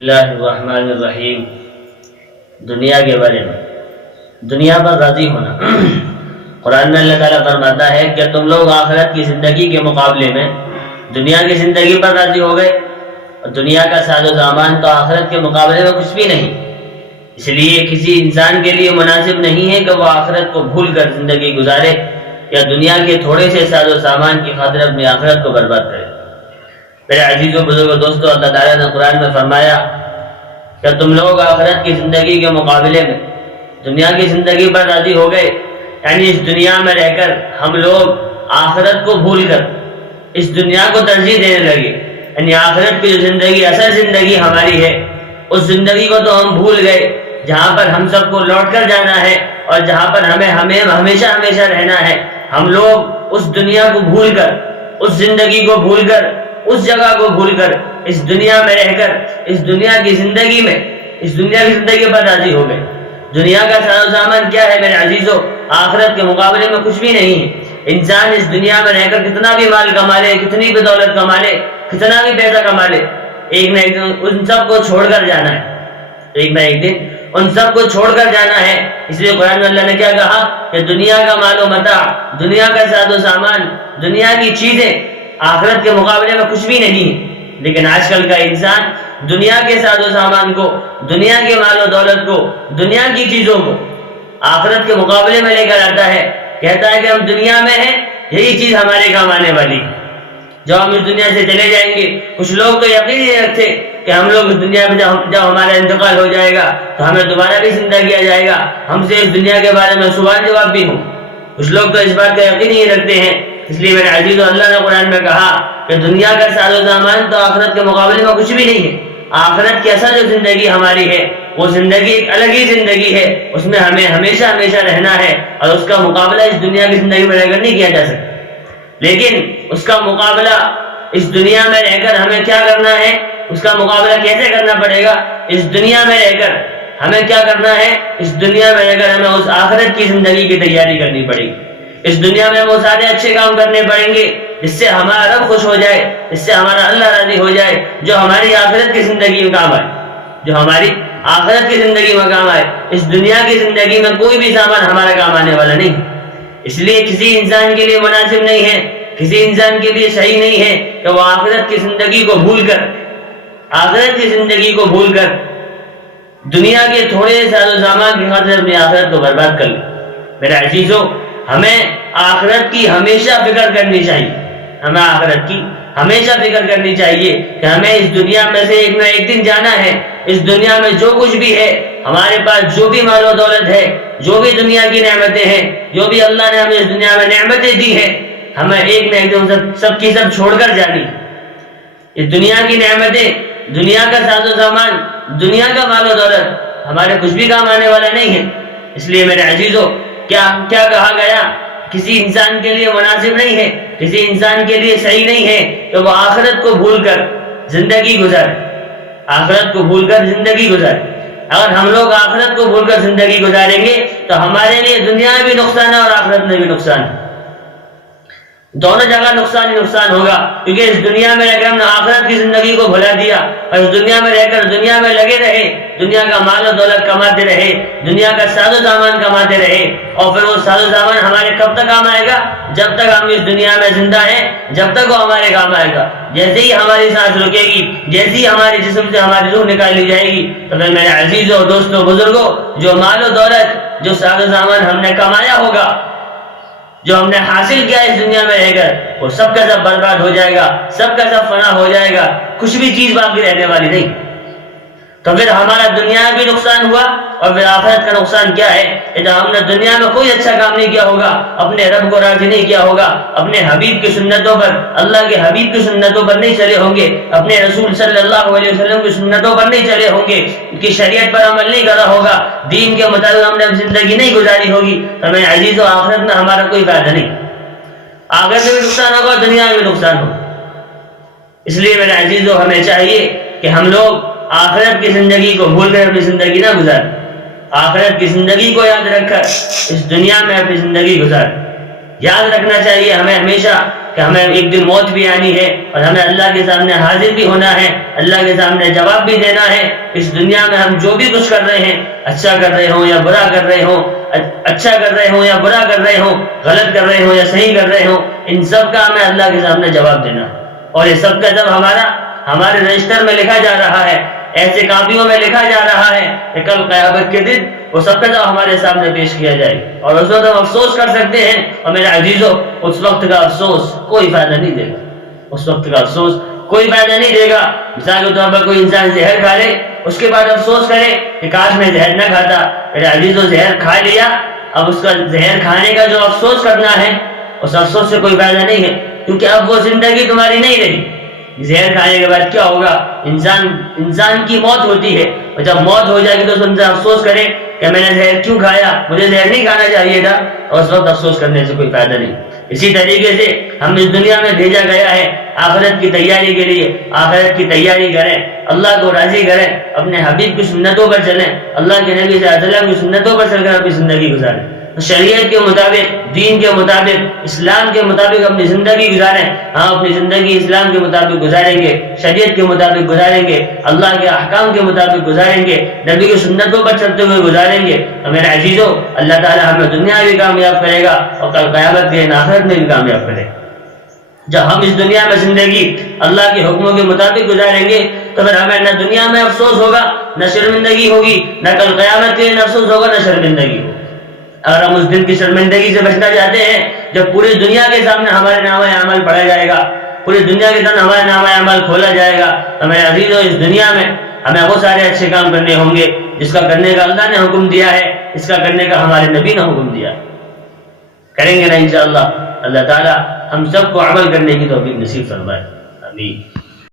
اللہ الرحمن الرحیم۔ دنیا کے بارے میں، دنیا پر راضی ہونا۔ قرآن میں اللہ تعالیٰ فرماتا ہے کہ تم لوگ آخرت کی زندگی کے مقابلے میں دنیا کی زندگی پر راضی ہو گئے، اور دنیا کا ساز و سامان تو آخرت کے مقابلے میں کچھ بھی نہیں۔ اس لیے کسی انسان کے لیے مناسب نہیں ہے کہ وہ آخرت کو بھول کر زندگی گزارے یا دنیا کے تھوڑے سے ساز و سامان کی خاطر اپنی آخرت کو برباد کرے۔ میرے عزیزوں بزرگوں دوستوں، اللہ تعالیٰ نے قرآن میں فرمایا کہ تم لوگ آخرت کی زندگی کے مقابلے میں دنیا کی زندگی پر راضی ہو گئے، یعنی اس دنیا میں رہ کر ہم لوگ آخرت کو بھول کر اس دنیا کو ترجیح دینے لگے، یعنی آخرت کی جو زندگی اصل زندگی ہماری ہے اس زندگی کو تو ہم بھول گئے جہاں پر ہم سب کو لوٹ کر جانا ہے اور جہاں پر ہمیں ہمیشہ ہمیشہ رہنا ہے۔ ہم لوگ اس دنیا کو بھول کر، اس زندگی کو بھول کر، اس جگہ کو بھول کر اس دنیا میں رہ کر اس دنیا کی زندگی پر راضی ہو گئے۔ دنیا کا ساز و سامان کیا ہے میرے عزیزوں؟ آخرت کے مقابلے میں کچھ بھی نہیں ہے۔ انسان اس دنیا میں رہ کر کتنا بھی مال کما لے، کتنی بھی دولت کما لے، کتنا بھی پیسہ کما لے، ایک نہ ایک دن ان سب کو چھوڑ کر جانا ہے۔ ایک نہ ایک دن ان سب کو چھوڑ کر جانا ہے۔ اس لیے قرآن میں اللہ نے کیا کہا کہ دنیا کا مال و متاع، دنیا کا ساز و سامان، دنیا کی چیزیں آخرت کے مقابلے میں کچھ بھی نہیں ہے۔ لیکن آج کل کا انسان دنیا کے ساز و سامان کو، دنیا کے مال و دولت کو، دنیا کی چیزوں کو آخرت کے مقابلے میں لے کر آتا ہے، کہتا ہے کہ ہم دنیا میں ہیں، یہی چیز ہمارے کام آنے والی ہے۔ جب ہم اس دنیا سے چلے جائیں گے، کچھ لوگ تو یقین نہیں رکھتے کہ ہم لوگ اس دنیا میں جب ہمارا انتقال ہو جائے گا تو ہمیں دوبارہ بھی زندہ کیا جائے گا، ہم سے اس دنیا کے بارے میں سوال جواب بھی ہوں۔ کچھ لوگ تو اس بات کا یقین نہیں رکھتے ہیں۔ اس لیے میرے عزیزو، اللہ نے قرآن میں کہا کہ دنیا کا ساز و سامان تو آخرت کے مقابلے میں کچھ بھی نہیں ہے۔ آخرت کی اصل جو زندگی ہماری ہے وہ زندگی ایک الگ ہی زندگی ہے، اس میں ہمیں ہمیشہ ہمیشہ رہنا ہے، اور اس کا مقابلہ اس دنیا کی زندگی میں رہ کر نہیں کیا جا سکتا۔ لیکن اس کا مقابلہ اس دنیا میں رہ کر ہمیں کیا کرنا ہے، اس کا مقابلہ کیسے کرنا پڑے گا؟ اس دنیا میں رہ کر ہمیں کیا کرنا ہے؟ اس دنیا میں رہ کر ہمیں اس آخرت کی زندگی کی تیاری کرنی پڑے گی۔ اس دنیا میں وہ سارے اچھے کام کرنے پڑیں گے جس سے ہمارا رب خوش ہو جائے، جس سے ہمارا اللہ راضی ہو جائے، جو ہماری آخرت کی زندگی میں کام آئے، جو ہماری آخرت کی زندگی میں کام آئے۔ اس دنیا کی زندگی میں کوئی بھی سامان ہمارا کام آنے والا نہیں۔ اس لیے کسی انسان کے لیے مناسب نہیں ہے، کسی انسان کے لیے صحیح نہیں ہے کہ وہ آخرت کی زندگی کو بھول کر، آخرت کی زندگی کو بھول کر دنیا کے تھوڑے ساز و سامان کی خاطر اپنی آخرت کو برباد کر لے۔ میرے عزیزوں، ہمیں آخرت کی ہمیشہ فکر کرنی چاہیے، ہمیں آخرت کی ہمیشہ فکر کرنی چاہیے کہ ہمیں اس دنیا میں سے ایک نہ ایک دن جانا ہے۔ اس دنیا میں جو کچھ بھی ہے، ہمارے پاس جو بھی مال و دولت ہے، جو بھی دنیا کی نعمتیں ہیں، جو بھی اللہ نے ہمیں اس دنیا میں نعمتیں دی ہیں، ہمیں ایک نہ ایک دن سب کی سب چھوڑ کر جانی۔ اس دنیا کی نعمتیں، دنیا کا ساز و سامان، دنیا کا مال و دولت ہمارے کچھ بھی کام آنے والا نہیں ہے۔ اس لیے میرے عزیزوں، کیا کہا گیا؟ کسی انسان کے لیے مناسب نہیں ہے، کسی انسان کے لیے صحیح نہیں ہے کہ وہ آخرت کو بھول کر زندگی گزارے، آخرت کو بھول کر زندگی گزارے۔ اگر ہم لوگ آخرت کو بھول کر زندگی گزاریں گے تو ہمارے لیے دنیا میں بھی نقصان ہے اور آخرت میں بھی نقصان ہے، دونوں جگہ نقصان ہی نقصان ہوگا۔ کیونکہ اس دنیا میں رہ کر ہم نے آخرت کی زندگی کو بھلا دیا، اور اس دنیا میں رہ کر دنیا میں لگے رہے، دنیا کا مال و دولت کماتے رہے، دنیا کا ساز و سامان کماتے رہے، اور پھر وہ ساز و سامان ہمارے کب تک کام آئے گا؟ جب تک ہم اس دنیا میں زندہ ہیں، جب تک وہ ہمارے کام آئے گا۔ جیسے ہی ہماری سانس رکے گی، جیسے ہی ہمارے جسم سے ہماری روح نکالی جائے گی، تو پھر میرے عزیزوں، دوستوں، بزرگوں، جو مال و دولت، جو ساز و سامان ہم نے کمایا ہوگا، جو ہم نے حاصل کیا اس دنیا میں رہ کر، وہ سب کا سب برباد ہو جائے گا، سب کا سب فنا ہو جائے گا، کچھ بھی چیز باقی رہنے والی نہیں۔ تو پھر ہمارا دنیا میں بھی نقصان ہوا، اور پھر آخرت کا نقصان کیا ہے؟ کہ ہم نے دنیا میں کوئی اچھا کام نہیں کیا ہوگا، اپنے رب کو راضی نہیں کیا ہوگا، اپنے حبیب کی سنتوں پر، اللہ کے حبیب کی سنتوں پر نہیں چلے ہوں گے، اپنے رسول صلی اللہ علیہ وسلم کی سنتوں پر نہیں چلے ہوں گے، ان کی شریعت پر عمل نہیں کرا ہوگا، دین کے مطابق ہم نے زندگی نہیں گزاری ہوگی، تو میرے عزیزوں، آخرت میں ہمارا کوئی فائدہ نہیں۔ آخرت میں بھی نقصان ہوگا، دنیا میں بھی نقصان ہوگا۔ اس لیے میرے عزیزوں، ہمیں چاہیے کہ ہم لوگ آخرت کی زندگی کو بھول کر اپنی زندگی نہ گزاریں، آخرت کی زندگی کو یاد رکھ کر اس دنیا میں اپنی زندگی گزاریں۔ یاد رکھنا چاہیے ہمیں ہمیشہ کہ ہمیں ایک دن موت بھی آنی ہے اور ہمیں اللہ کے سامنے حاضر بھی ہونا ہے، اللہ کے سامنے جواب بھی دینا ہے۔ اس دنیا میں ہم جو بھی کچھ کر رہے ہیں، اچھا کر رہے ہوں یا برا کر رہے ہوں، اچھا کر رہے ہوں یا برا کر رہے ہوں، غلط کر رہے ہوں یا صحیح کر رہے ہوں، ان سب کا ہمیں اللہ کے سامنے جواب دینا ہے۔ اور یہ سب کا جب ہمارے رجسٹر میں لکھا جا رہا ہے، ایسے کاپیوں میں لکھا جا رہا ہے کہ کل قیامت کے دن وہ سب کا جب ہمارے سامنے پیش کیا جائے اور اس وقت ہم افسوس کر سکتے ہیں، اور میرے عزیزوں اس وقت کا افسوس کوئی فائدہ نہیں دے گا، اس وقت کا افسوس کوئی فائدہ نہیں دے گا۔ مثال کے طور پر کوئی انسان زہر کھا لے، اس کے بعد افسوس کرے کہ کاش میں زہر نہ کھاتا۔ میرے عزیزوں زہر کھا لیا، اب اس کا زہر کھانے کا جو افسوس کرنا ہے اس افسوس سے کوئی فائدہ نہیں ہے، کیونکہ اب وہ زندگی تمہاری نہیں رہی۔ زہر کھانے کے بعد کیا ہوگا؟ انسان کی موت ہوتی ہے، اور جب موت ہو جائے گی تو اس انسان افسوس کرے کہ میں نے زہر کیوں کھایا، مجھے زہر نہیں کھانا چاہیے تھا، اور اس وقت افسوس کرنے سے کوئی فائدہ نہیں۔ اسی طریقے سے ہم اس دنیا میں بھیجا گیا ہے آخرت کی تیاری کے لیے، آخرت کی تیاری کریں، اللہ کو راضی کریں، اپنے حبیب کی سنتوں پر چلیں، اللہ کے نبی صلی اللہ علیہ وسلم کی سنتوں پر چل کر اپنی زندگی گزاریں، شریعت کے مطابق، دین کے مطابق، اسلام کے مطابق اپنی زندگی گزاریں۔ ہاں اپنی زندگی اسلام کے مطابق گزاریں گے، شریعت کے مطابق گزاریں گے، اللہ کے احکام کے مطابق گزاریں گے، نبی کی سنتوں پر چلتے ہوئے گزاریں گے، تو میرے عزیزوں اللہ تعالی ہمیں دنیا بھی کامیاب کرے گا اور کل قیامت کے آخرت میں بھی کامیاب کرے گا۔ جب ہم اس دنیا میں زندگی اللہ کے حکموں کے مطابق گزاریں گے تو پھر ہمیں نہ دنیا میں افسوس ہوگا، نہ شرمندگی ہوگی، نہ کل قیامت کے افسوس ہوگا، نہ شرمندگی ہوگی۔ اگر ہم اس دن کی شرمندگی سے بچنا چاہتے ہیں جب پوری دنیا کے سامنے ہمارے نامہ اعمال پڑھا جائے گا، پوری دنیا کے سامنے ہمارے نامہ اعمال کھولا جائے گا، تو میرے عزیزوں اس دنیا میں ہمیں وہ سارے اچھے کام کرنے ہوں گے جس کا کرنے کا اللہ نے حکم دیا ہے، اس کا کرنے کا ہمارے نبی نے حکم دیا ہے، کریں گے نا انشاءاللہ۔ اللہ تعالی ہم سب کو عمل کرنے کی توفیق نصیب فرمائے، آمین۔